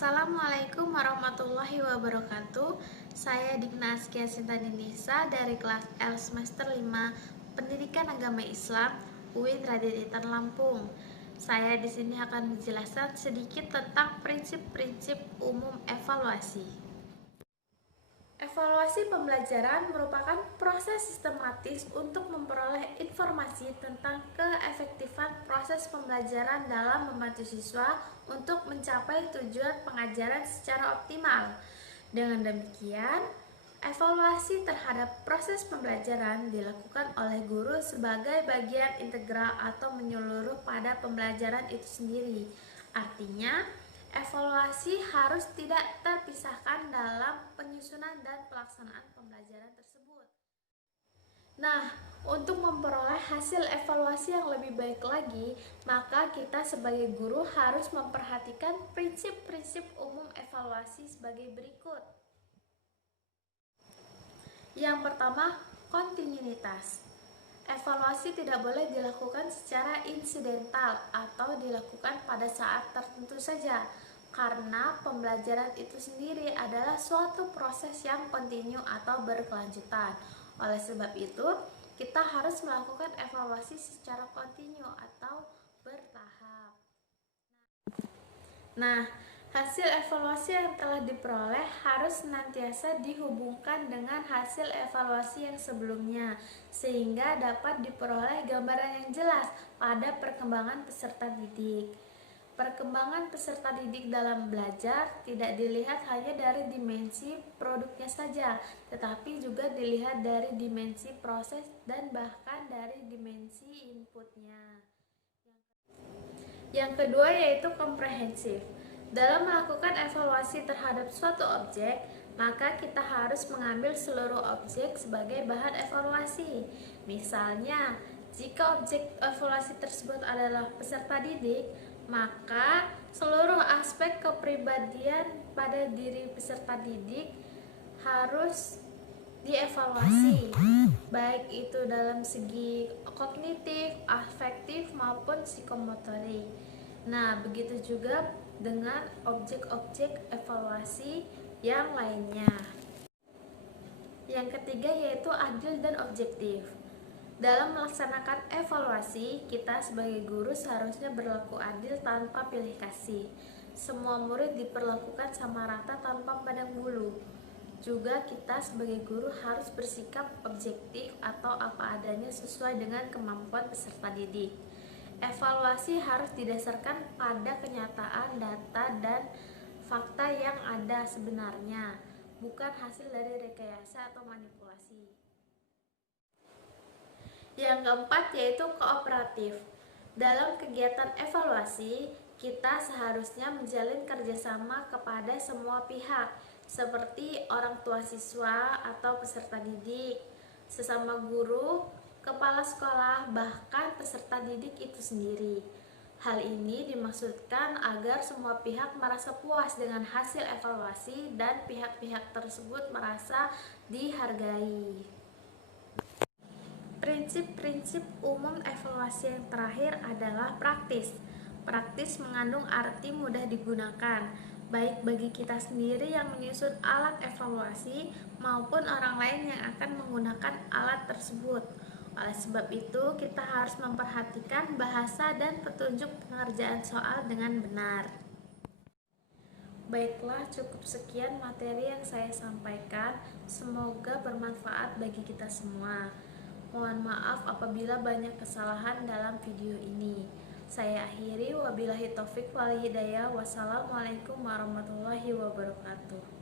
Assalamualaikum warahmatullahi wabarakatuh. Saya Digna Askia Sintanisa dari kelas L semester 5 Pendidikan Agama Islam UIN Raden Intan Lampung. Saya di sini akan menjelaskan sedikit tentang prinsip-prinsip umum evaluasi. Evaluasi pembelajaran merupakan proses sistematis untuk memperoleh informasi tentang keefektifan proses pembelajaran dalam membantu siswa untuk mencapai tujuan pengajaran secara optimal. Dengan demikian, evaluasi terhadap proses pembelajaran dilakukan oleh guru sebagai bagian integral atau menyeluruh pada pembelajaran itu sendiri. Artinya, evaluasi harus tidak terpisahkan dalam penyusunan dan pelaksanaan pembelajaran tersebut. Nah, untuk memperoleh hasil evaluasi yang lebih baik lagi, maka kita sebagai guru harus memperhatikan prinsip-prinsip umum evaluasi sebagai berikut. Yang pertama, kontinuitas. Evaluasi tidak boleh dilakukan secara insidental atau dilakukan pada saat tertentu saja, karena pembelajaran itu sendiri adalah suatu proses yang kontinu atau berkelanjutan. Oleh sebab itu, kita harus melakukan evaluasi secara kontinu atau bertahap. Nah, hasil evaluasi yang telah diperoleh harus senantiasa dihubungkan dengan hasil evaluasi yang sebelumnya, sehingga dapat diperoleh gambaran yang jelas pada perkembangan peserta didik. Perkembangan peserta didik dalam belajar tidak dilihat hanya dari dimensi produknya saja, tetapi juga dilihat dari dimensi proses dan bahkan dari dimensi inputnya. Yang kedua yaitu komprehensif. Dalam melakukan evaluasi terhadap suatu objek, maka kita harus mengambil seluruh objek sebagai bahan evaluasi. Misalnya, jika objek evaluasi tersebut adalah peserta didik, maka seluruh aspek kepribadian pada diri peserta didik harus dievaluasi, baik itu dalam segi kognitif, afektif maupun psikomotorik. Nah, begitu juga dengan objek-objek evaluasi yang lainnya. Yang ketiga yaitu adil dan objektif. Dalam melaksanakan evaluasi, kita sebagai guru seharusnya berlaku adil tanpa pilih kasih. Semua murid diperlakukan sama rata tanpa pandang bulu. Juga kita sebagai guru harus bersikap objektif atau apa adanya sesuai dengan kemampuan peserta didik. Evaluasi harus didasarkan pada kenyataan, data, dan fakta yang ada sebenarnya, bukan hasil dari rekayasa atau manipulasi. Yang keempat yaitu kooperatif. Dalam kegiatan evaluasi, kita seharusnya menjalin kerjasama kepada semua pihak, seperti orang tua siswa atau peserta didik, sesama guru, kepala sekolah, bahkan peserta didik itu sendiri. Hal ini dimaksudkan agar semua pihak merasa puas dengan hasil evaluasi dan pihak-pihak tersebut merasa dihargai. Prinsip-prinsip umum evaluasi yang terakhir adalah praktis. Praktis mengandung arti mudah digunakan, baik bagi kita sendiri yang menyusun alat evaluasi maupun orang lain yang akan menggunakan alat tersebut. Oleh sebab itu, kita harus memperhatikan bahasa dan petunjuk pengerjaan soal dengan benar. Baiklah, cukup sekian materi yang saya sampaikan. Semoga bermanfaat bagi kita semua. Mohon maaf apabila banyak kesalahan dalam video ini. Saya akhiri, wabillahi taufik wal hidayah. Wassalamualaikum warahmatullahi wabarakatuh.